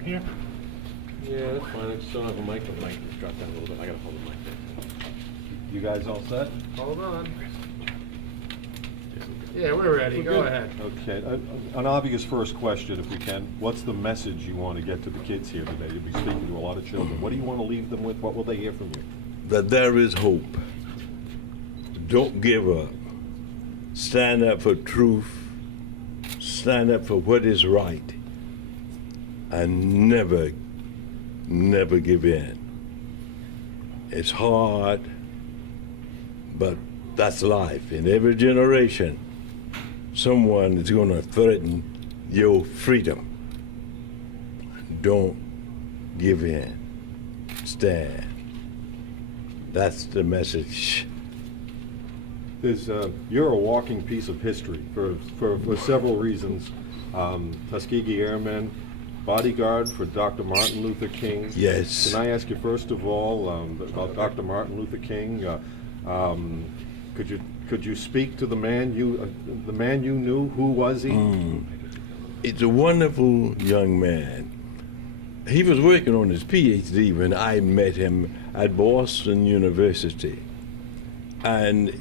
from here? Yeah, that's fine. I just don't have a mic. The mic just dropped down a little bit. I gotta hold the mic there. You guys all set? Hold on. Yeah, we're ready. Go ahead. Okay, an obvious first question, if we can. What's the message you want to get to the kids here today? You'll be speaking to a lot of children. What do you want to leave them with? What will they hear from you? That there is hope. Don't give up. Stand up for truth. Stand up for what is right. And never, never give in. It's hard, but that's life. In every generation, someone is going to threaten your freedom. Don't give in. Stand. That's the message. You're a walking piece of history for several reasons. Tuskegee Airmen, bodyguard for Dr. Martin Luther King. Yes. Can I ask you first of all about Dr. Martin Luther King? Could you speak to the man you knew? Who was he? It's a wonderful young man. He was working on his PhD when I met him at Boston University. And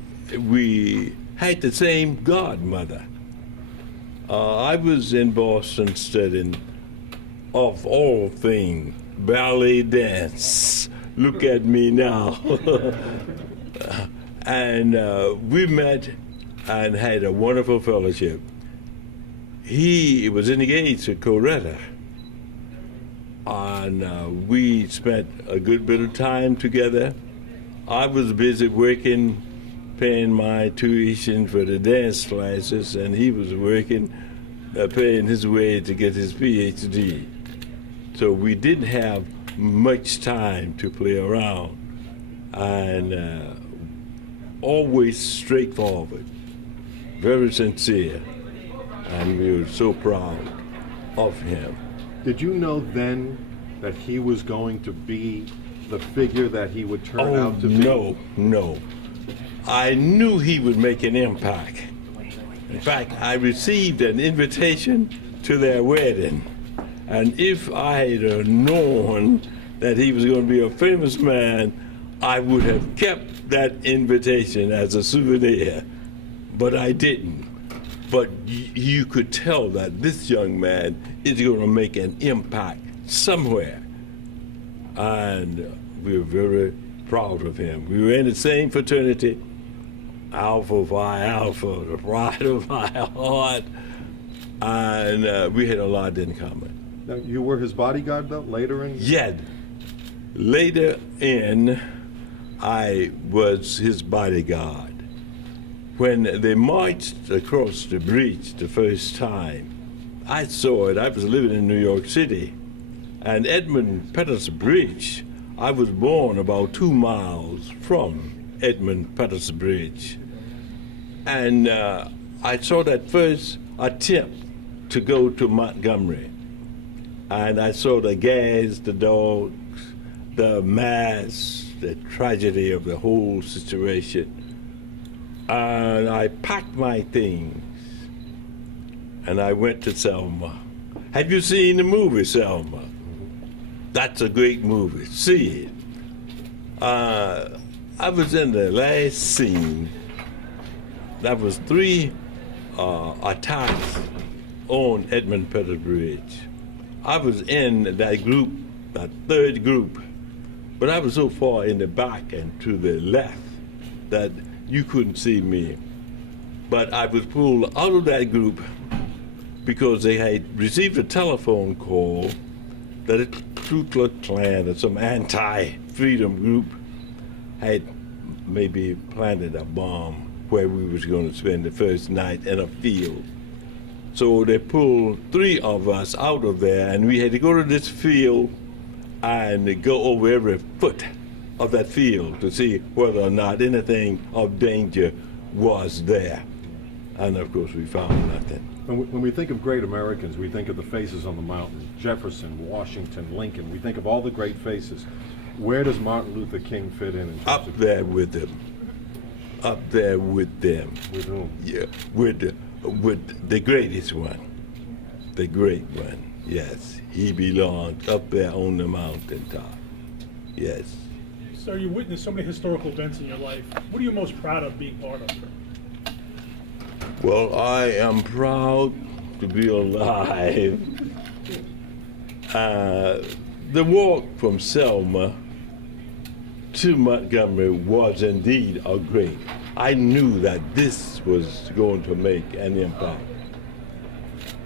we had the same godmother. I was in Boston studying, of all things, ballet dance. Look at me now. And we met and had a wonderful fellowship. He was engaged to Coretta, and we spent a good bit of time together. I was busy working, paying my tuition for the dance classes, and he was working, paying his way to get his PhD. So we didn't have much time to play around, and always straightforward, very sincere, and we were so proud of him. Did you know then that he was going to be the figure that he would turn out to be? No. I knew he would make an impact. In fact, I received an invitation to their wedding, and if I had known that he was going to be a famous man, I would have kept that invitation as a souvenir, but I didn't. But you could tell that this young man is going to make an impact somewhere, and we were very proud of him. We were in the same fraternity, Alpha Phi Alpha, the pride of my heart, and we had a lot in common. Now, you were his bodyguard, though, later in? Yet, later in, I was his bodyguard. When they marched across the bridge the first time, I saw it. I was living in New York City. And Edmund Pettus Bridge, I was born about 2 miles from Edmund Pettus Bridge. And I saw that first attempt to go to Montgomery. And I saw the gas, the dogs, the mass, the tragedy of the whole situation. And I packed my things and I went to Selma. Have you seen the movie Selma? That's a great movie. See it. I was in the last scene. That was 3 attacks on Edmund Pettus Bridge. I was in that group, that 3rd group, but I was so far in the back and to the left that you couldn't see me. But I was pulled out of that group because they had received a telephone call that a Ku Klux Klan or some anti-freedom group had maybe planted a bomb where we was going to spend the first night in a field. So they pulled 3 of us out of there, and we had to go to this field and go over every foot of that field to see whether or not anything of danger was there. And of course we found nothing. When we think of great Americans, we think of the faces on the mountain. Jefferson, Washington, Lincoln. We think of all the great faces. Where does Martin Luther King fit in terms Up of there with them. Up there with them. With whom? Yeah, with the greatest one. The great one. Yes, he belongs up there on the mountaintop. Yes. So you witnessed so many historical events in your life. What are you most proud of being part of? Well, I am proud to be alive. The walk from Selma to Montgomery was indeed a great. I knew that this was going to make an impact.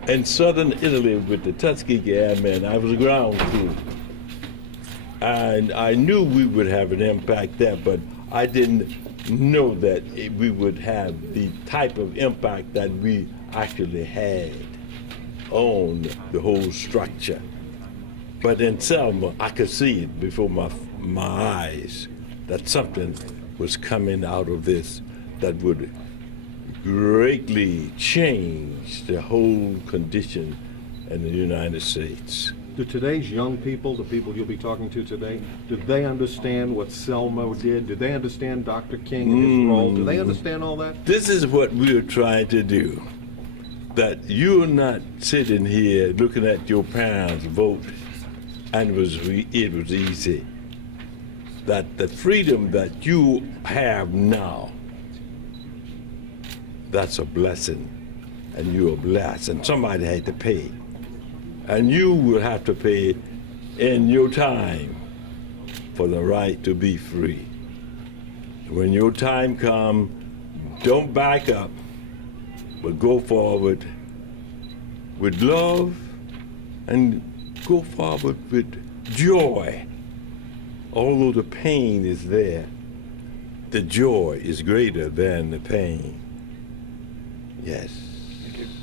In southern Italy with the Tuskegee Airmen, I was a ground crew. And I knew we would have an impact there, but I didn't know that we would have the type of impact that we actually had on the whole structure. But in Selma, I could see it before my eyes that something was coming out of this that would greatly change the whole condition in the United States. Do today's young people, the people you'll be talking to today, do they understand what Selma did? Do they understand Dr. King and his role? Do they understand all that? This is what we're trying to do. That you're not sitting here looking at your parents vote and it was easy. That the freedom that you have now, that's a blessing, and you're blessed, and somebody had to pay. And you will have to pay in your time for the right to be free. When your time comes, don't back up, but go forward with love and go forward with joy. Although the pain is there, the joy is greater than the pain. Yes.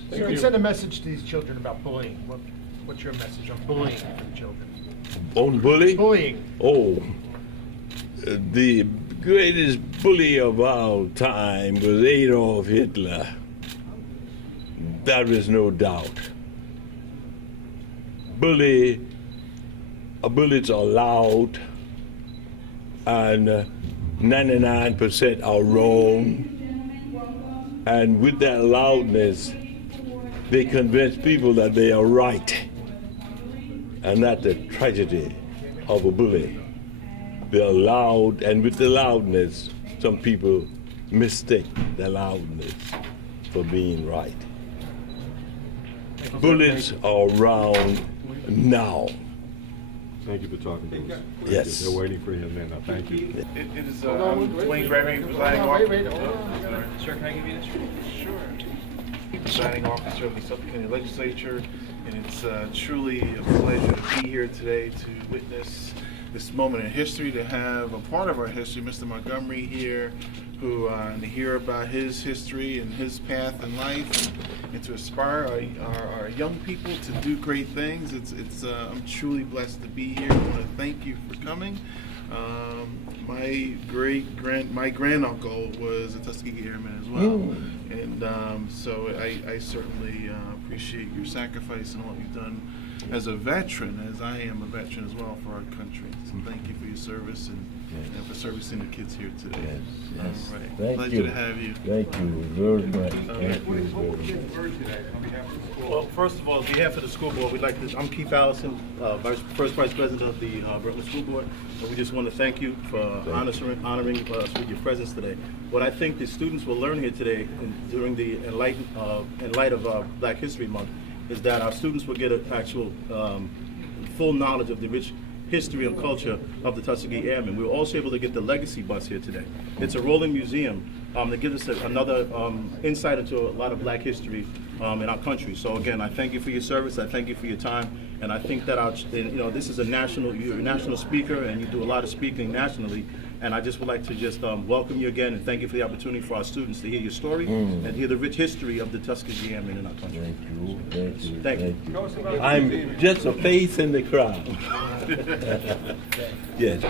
So you can send a message to these children about bullying. What's your message on bullying for the children? On bully? Bullying. Oh, the greatest bully of all time was Adolf Hitler. There is no doubt. Bullets are loud, and 99% are wrong. And with that loudness, they convince people that they are right. And that's the tragedy of a bully. They're loud, and with the loudness, some people mistake the loudness for being right. Bullets are around now. Thank you for talking to us. Yes. They're waiting for him now. Thank you. It is Dwayne Gregory, presiding officer. Sir, can I give you this? Sure. Presiding officer of the Suffolk County Legislature, and it's truly a pleasure to be here today to witness this moment in history, to have a part of our history, Mr. Montgomery here, who and to hear about his history and his path in life, and to inspire our young people to do great things. I'm truly blessed to be here. I want to thank you for coming. My granduncle was a Tuskegee Airman as well, and so I certainly appreciate your sacrifice and what you've done as a veteran, as I am a veteran as well for our country. So thank you for your service and for servicing the kids here today. Yes. All right. Thank Pleasure you. to have you. Thank you very much. Thank you very much. Well, first of all, on behalf of the school board, we'd like to, I'm Keith Allison, first vice president of the Brentwood School Board, and we just want to thank you for honoring us with your presence today. What I think the students will learn here today during the in light of Black History Month is that our students will get an actual full knowledge of the rich history and culture of the Tuskegee Airmen. We were also able to get the legacy bus here today. It's a rolling museum that gives us another insight into a lot of Black history in our country. So again, I thank you for your service. I thank you for your time, and I think that this is you're a national speaker, and you do a lot of speaking nationally. And I just would like to just welcome you again and thank you for the opportunity for our students to hear your story and hear the rich history of the Tuskegee Airmen in our country. Thank you. Thank you. I'm just a face in the crowd. Yes.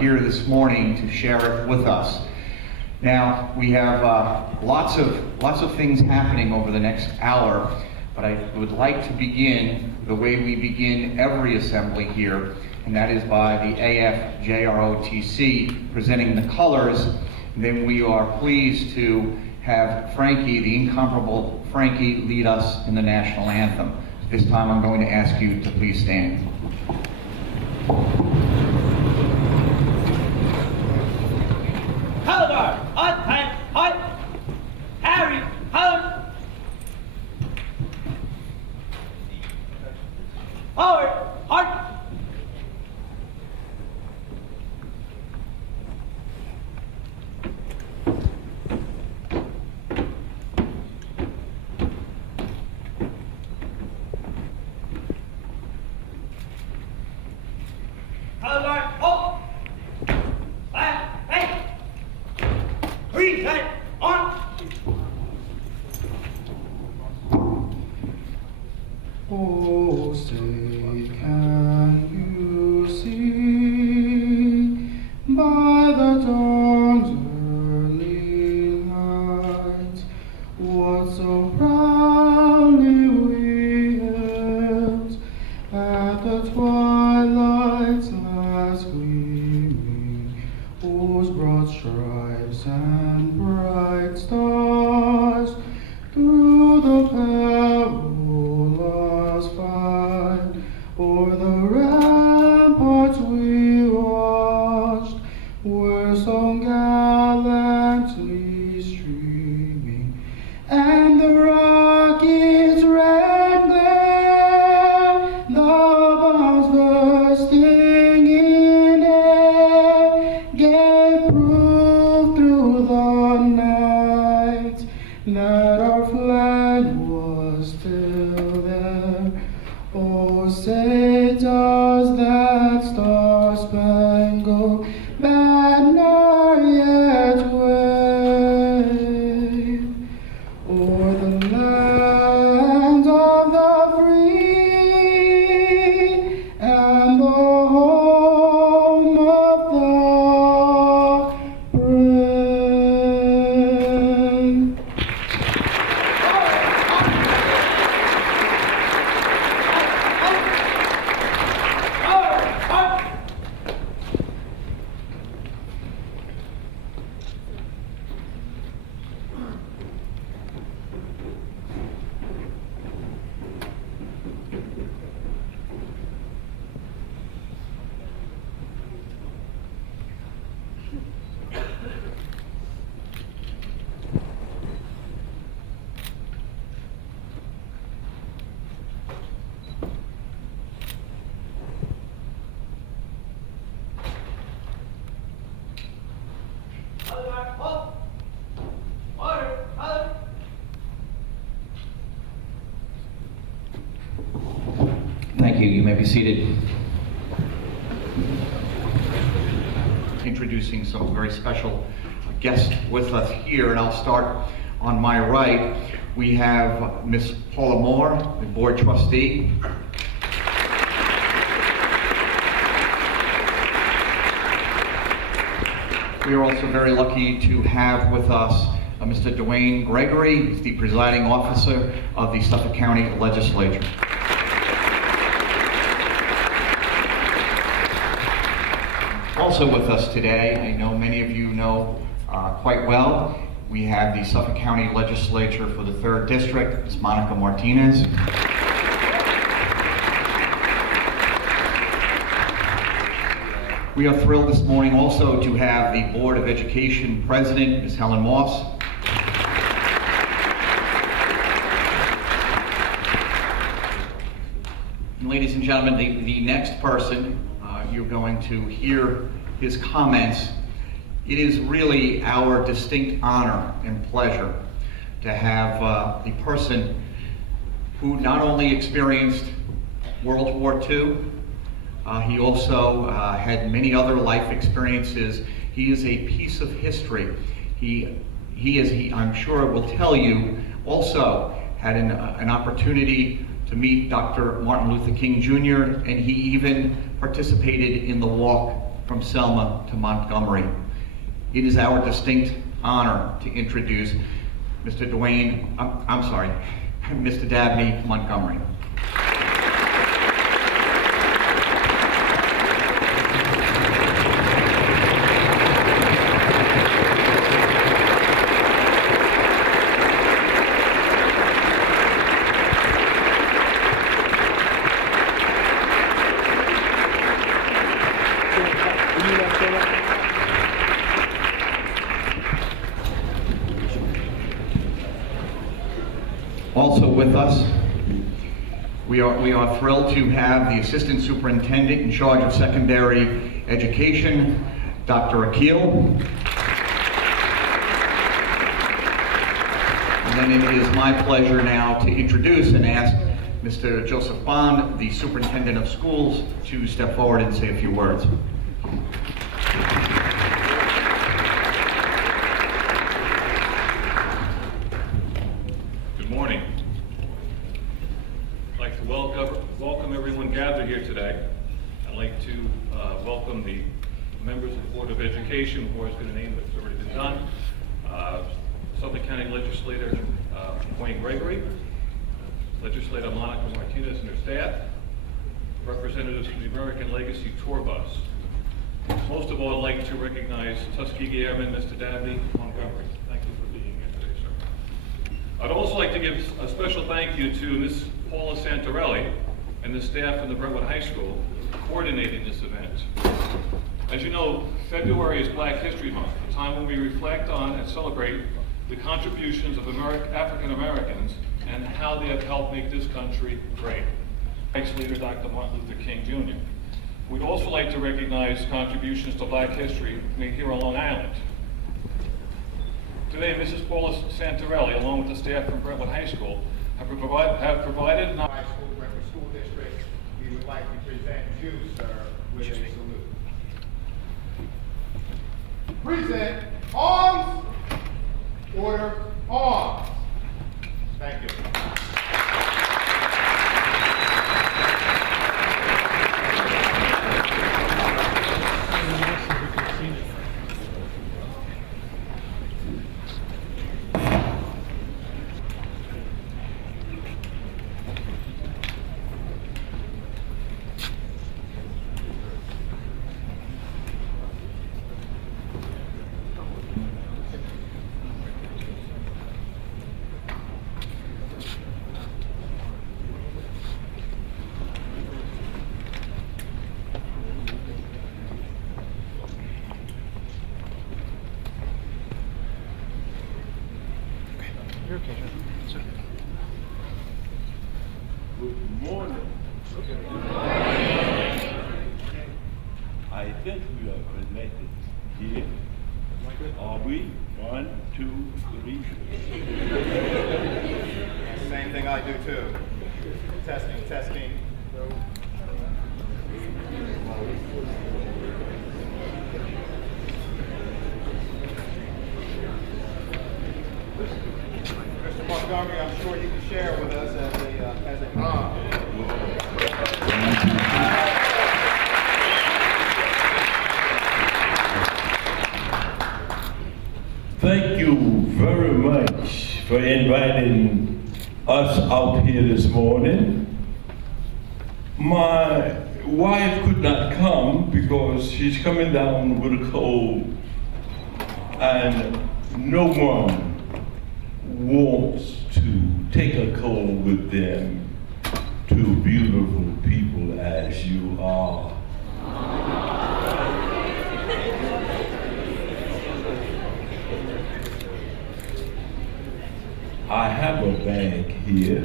here this morning to share it with us. Now, we have lots of things happening over the next hour, but I would like to begin the way we begin every assembly here, and that is by the AFJROTC presenting the colors. And then we are pleased to have Frankie, the incomparable Frankie, lead us in the national anthem. This time I'm going to ask you to please stand. Color guard, hot, hot, hot, Harry, color. Howard, hot. Color guard, hold. Flat, hey. Reset, on. Oh, say, can you see by the dawn's early light what so proudly we hailed at the twilight's last gleaming, whose broad stripes and bright stars through the perilous fight o'er the ramparts we watched were so gallantly streaming, and the rockets' red glare, the bombs bursting in air, gave proof through the night that our flag was still there. Oh, say does that star-spangled banner yet wave o'er the land of the free and the home of the brave? Color guard, hold. Order, color. Thank you. You may be seated. Introducing some very special guests with us here, and I'll start on my right. We have Miss Paula Moore, the board trustee. We are also very lucky to have with us Mr. Dwayne Gregory, the presiding officer of the Suffolk County Legislature. Also with us today, I know many of you know quite well, we have the Suffolk County Legislature for the 3rd District, Ms. Monica Martinez. We are thrilled this morning also to have the Board of Education President, Ms. Helen Moss. And ladies and gentlemen, the next person you're going to hear his comments. It is really our distinct honor and pleasure to have the person who not only experienced World War II, he also had many other life experiences. He is a piece of history. He I'm sure will tell you, also had an opportunity to meet Dr. Martin Luther King Jr., and he even participated in the walk from Selma to Montgomery. It is our distinct honor to introduce Mr. Mr. Dabney Montgomery. Also with us, we are thrilled to have the Assistant Superintendent in charge of secondary education, Dr. Akil. And then it is my pleasure now to introduce and ask Mr. Joseph Bond, the Superintendent of Schools, to step forward and say a few words. Good morning. I'd like to welcome everyone gathered here today. I'd like to welcome the members of the Board of Education, who I was going to name, but it's already been done. Suffolk County Legislator Wayne Gregory, Legislator Monica Martinez and her staff, representatives from the American Legacy Tour Bus. Most of all, I'd like to recognize Tuskegee Airman Mr. Dabney Montgomery. Thank you for being here today, sir. I'd also like to give a special thank you to Ms. Paula Santarelli and the staff from the Brentwood High School for coordinating this event. As you know, February is Black History Month, a time when we reflect on and celebrate the contributions of African Americans and how they have helped make this country great. Rights leader Dr. Martin Luther King Jr. We'd also like to recognize contributions to Black history made here on Long Island. Today, Mrs. Paula Santarelli, along with the staff from Brentwood High School, have provided an High School, Brentwood School District, we would like to present you, sir, with a salute. Present arms, order arms. Thank you. Good morning. I think we are connected here. Are we? 1, 2, 3. Same thing I do too. Testing, testing. Mr. Montgomery, I'm sure you can share with us as a Thank you very much for inviting us out here this morning. My wife could not come because she's coming down with a cold, and no one wants to take a cold with them, two beautiful people as you are. I have a bag here.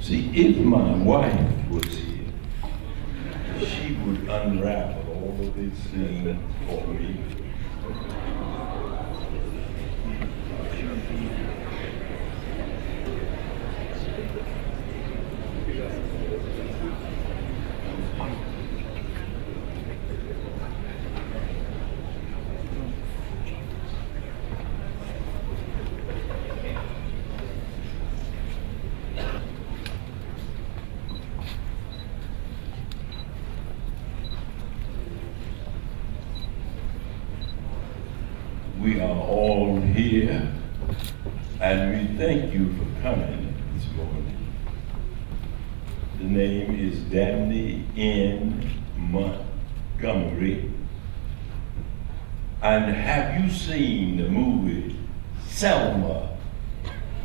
See, if my wife was here, she would unravel all of these things for me. we are all here, and we thank you for coming this morning. The name is Dabney in Montgomery. And have you seen the movie Selma?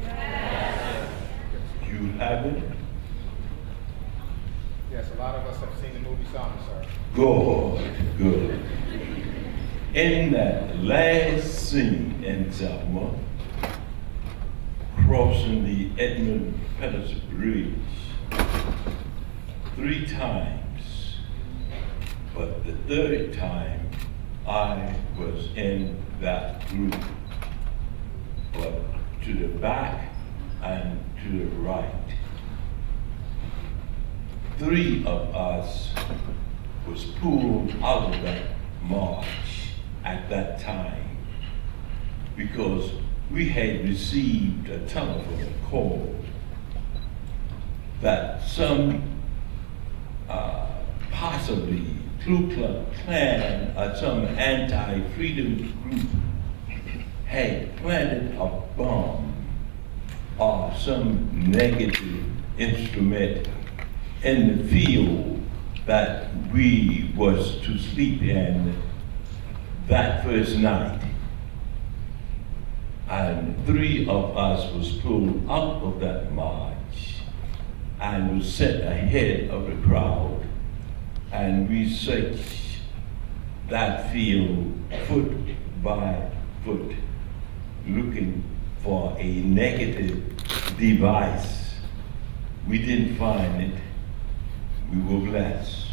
Yes. You haven't? Yes, a lot of us have seen the movie Selma, sir. Good, good. In that last scene in Selma, crossing the Edmund Pettus Bridge 3 times, but the 3rd time I was in that group, but to the back and to the right. 3 of us was pulled out of that march at that time because we had received a telephone call that some possibly Ku Klux Klan or some anti-freedom group had planted a bomb or some negative instrument in the field that we was to sleep in that first night. And 3 of us was pulled out of that march and was set ahead of the crowd. And we searched that field foot by foot, looking for a negative device. We didn't find it. We were blessed.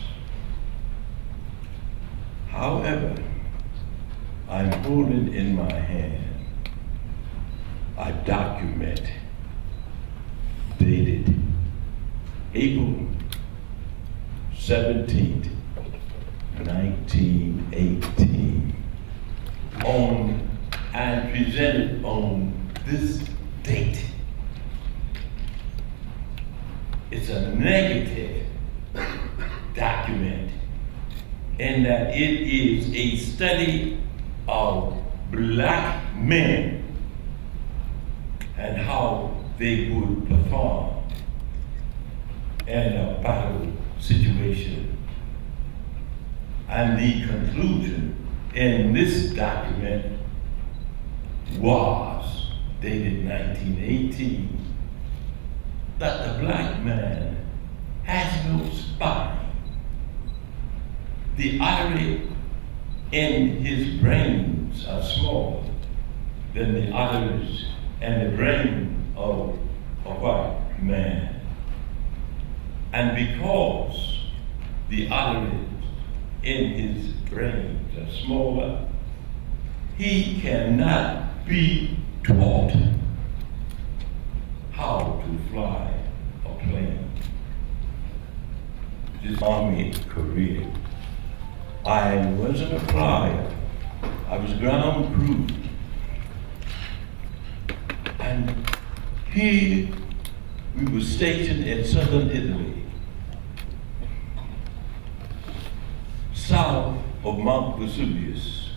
However, I'm holding in my hand a document dated April 17th, 1918, and presented on this date. It's a negative document in that it is a study of black men and how they would perform in a battle situation. And the conclusion in this document was, dated 1918, that the black man has no spine. The artery in his brains are smaller than the arteries in the brain of a white man. And because the arteries in his brains are smaller, he cannot be taught how to fly a plane. This Army career, I wasn't a flyer, I was ground crew. And here we were stationed in southern Italy, south of Mount Vesuvius.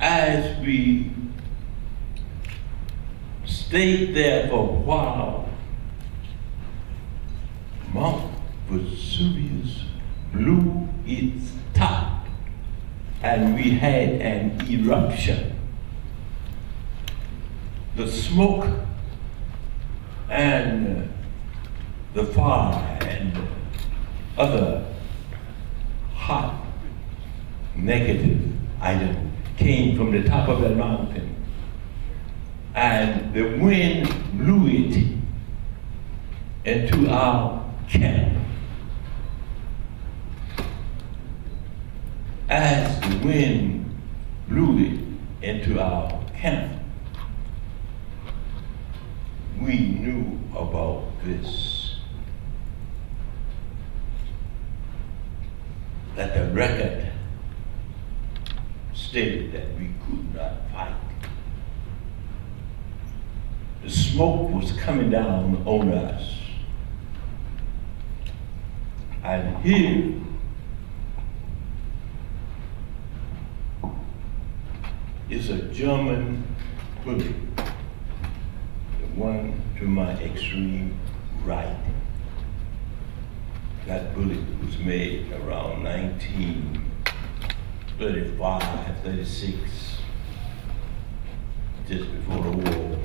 As we stayed there for a while, Mount Vesuvius blew its top and we had an eruption. The smoke and the fire and other hot negative items came from the top of that mountain, and the wind blew it into our camp. As the wind blew it into our camp, we knew about this, that the record stated that we could not fight. The smoke was coming down on us. And here is a German bullet, the one to my extreme right. That bullet was made around 1935, 36, just before the war.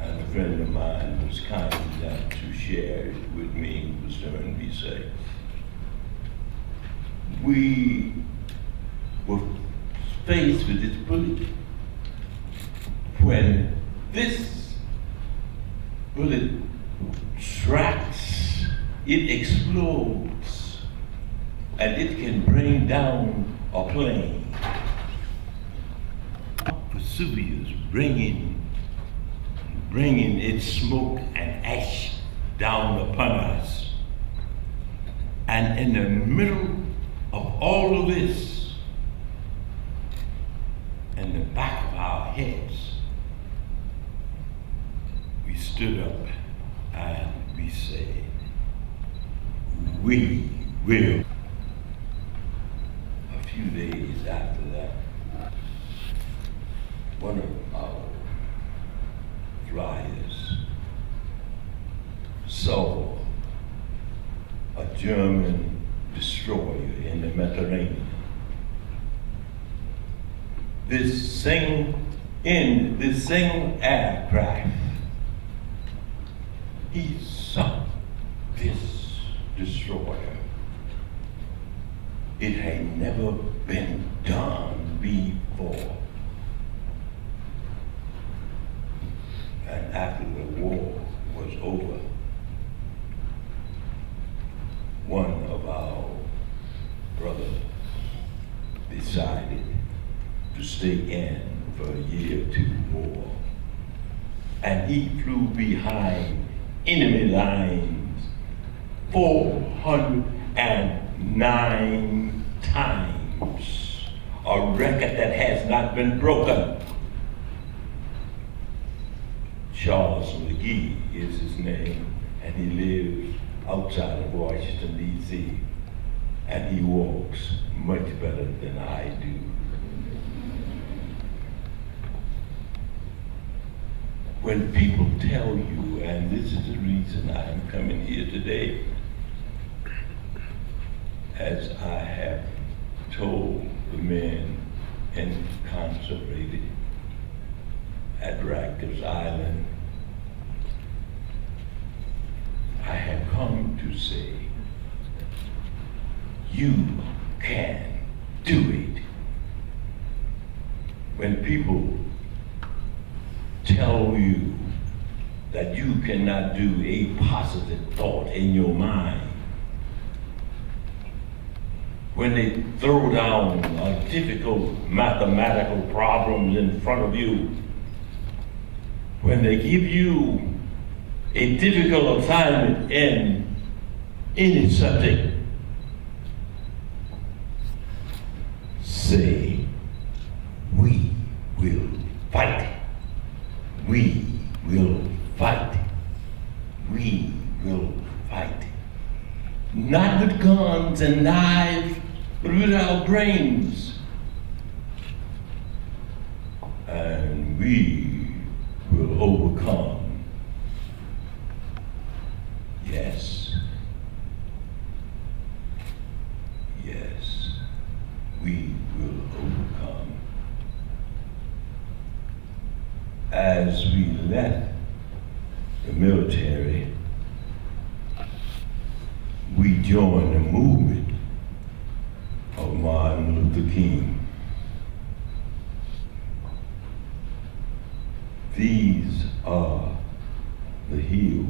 And a friend of mine was kind enough to share it with me, was hearing me say, we were faced with this bullet when this bullet strikes, it explodes, and it can bring down a plane. Vesuvius bringing its smoke and ash down upon us. And in the middle of all of this, in the back of our heads, we stood up and we said, we will. A few days after that, one of our flyers saw a German destroyer in the Mediterranean. This same aircraft, he sunk this destroyer. It had never been done before. And after the war was over, one of our brothers decided to stay in for a year or two more. And he flew behind enemy lines 409 times, a record that has not been broken. Charles McGee is his name, and he lives outside of Washington, D.C., and he walks much better than I do. When people tell you, and this is the reason I'm coming here today, as I have told the men incarcerated at Rikers Island, I have come to say, you can do it. When people tell you that you cannot do a positive thought in your mind, when they throw down difficult mathematical problems in front of you, when they give you a difficult assignment in any subject, say, we will fight. We will fight. We will fight. Not with guns and knives, but with our brains. And we will overcome. Yes. Yes. We will overcome. As we left the military, we joined the movement of Martin Luther King. These are the hills.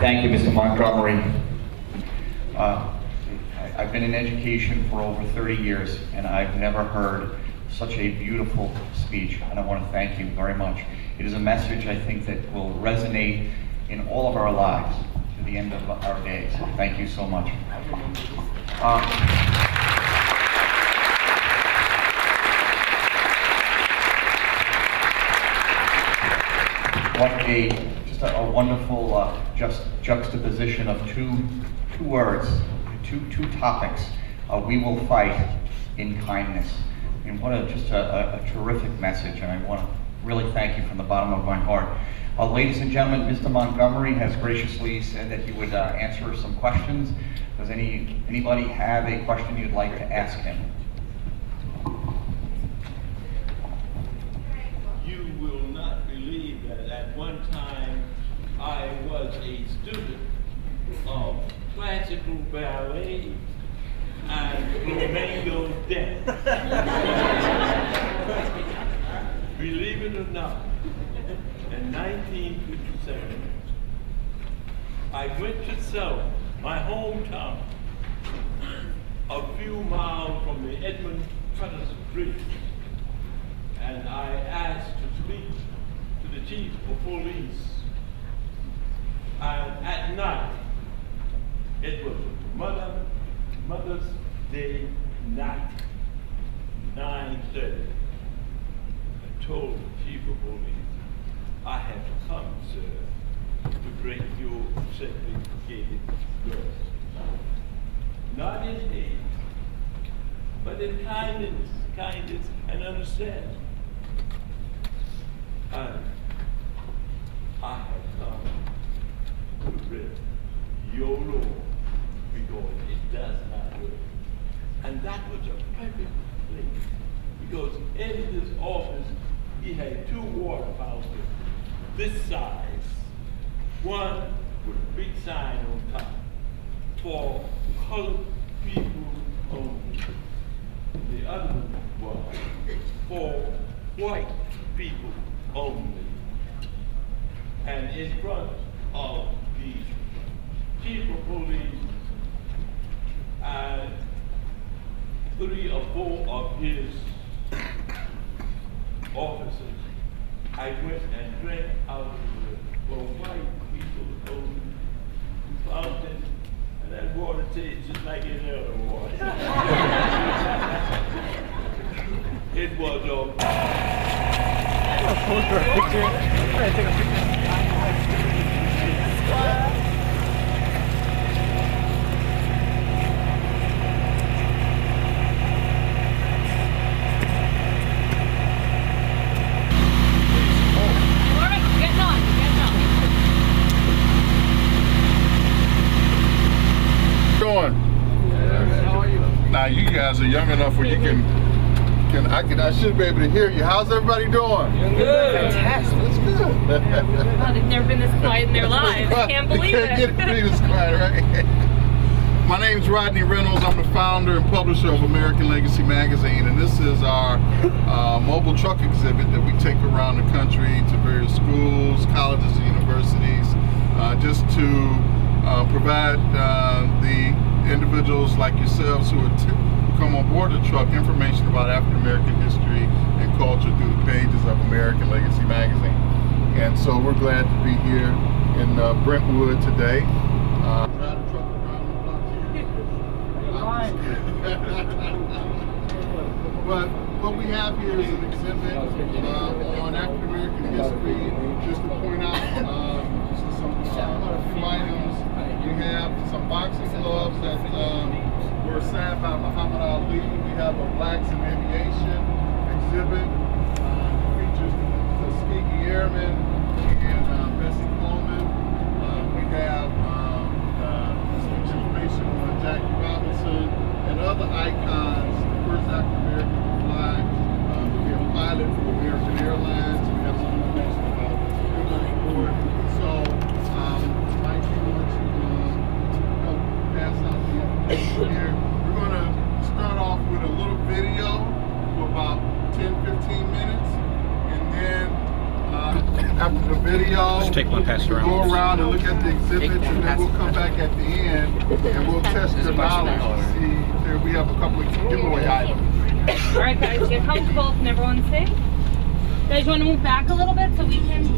Thank you, Mr. Montgomery. I've been in education for over 30 years, and I've never heard such a beautiful speech, and I want to thank you very much. It is a message, I think, that will resonate in all of our lives. to the end of our days. Thank you so much. Just a wonderful juxtaposition of two words, two topics. We will fight in kindness. And what just a terrific message, and I want to really thank you from the bottom of my heart. Ladies and gentlemen, Mr. Montgomery has graciously said that he would answer some questions. Does anybody have a question you'd like to ask him? You will not believe that at one time I was a student of classical ballet and flamenco dance. Believe it or not, in 1957, I went to Selma, my hometown, a few miles from the Edmund Pettus Bridge, and I asked to speak to the chief of police. And at night, it was Mother's Day night, 9:30. I told the chief of police, I have come, sir, to break your segregated girls. Not in hate, but in kindness and understanding. And I have come to break your law because it does not work. And that was a perfect place because in his office he had two water fountains this size, one with a big sign on top for colored people only. The other one was for white people only. And in front of the chief of police and 3 or 4 of his officers, I went and drank out of the for white people only fountain, and that water tastes just like any other water. It was Now you guys are young enough where you I should be able to hear you. How's everybody doing? Good. Fantastic. That's good. Wow, they've never been this quiet in their lives. Can't believe it. Can't get this quiet, right? My name's Rodney Reynolds. I'm the founder and publisher of American Legacy Magazine, and this is our mobile truck exhibit that we take around the country to various schools, colleges, and universities, just to provide the individuals like yourselves who come on board the truck information about African American history and culture through the pages of American Legacy Magazine. And so we're glad to be here in Brentwood today. But what we have here is an exhibit on African American history, just to point out some few items. We have some boxing gloves that were signed by Muhammad Ali. We have a Blacks in Aviation exhibit that features the Tuskegee AIRMAN and Bessie Coleman. We have some information on Jackie Robinson and other icons, the first African American to fly. We have a pilot for American Airlines. We have some information about him on board. So, Mike, you want to help pass out the information here? We're going to start off with a little video for about 10-15 minutes, and then after the video, just take one pass around. Go around and look at the exhibits, and then we'll come back at the end and we'll test your knowledge to see if we have a couple of giveaway items. All right, guys, get comfortable. Can everyone see? Guys, you want to move back a little bit so we can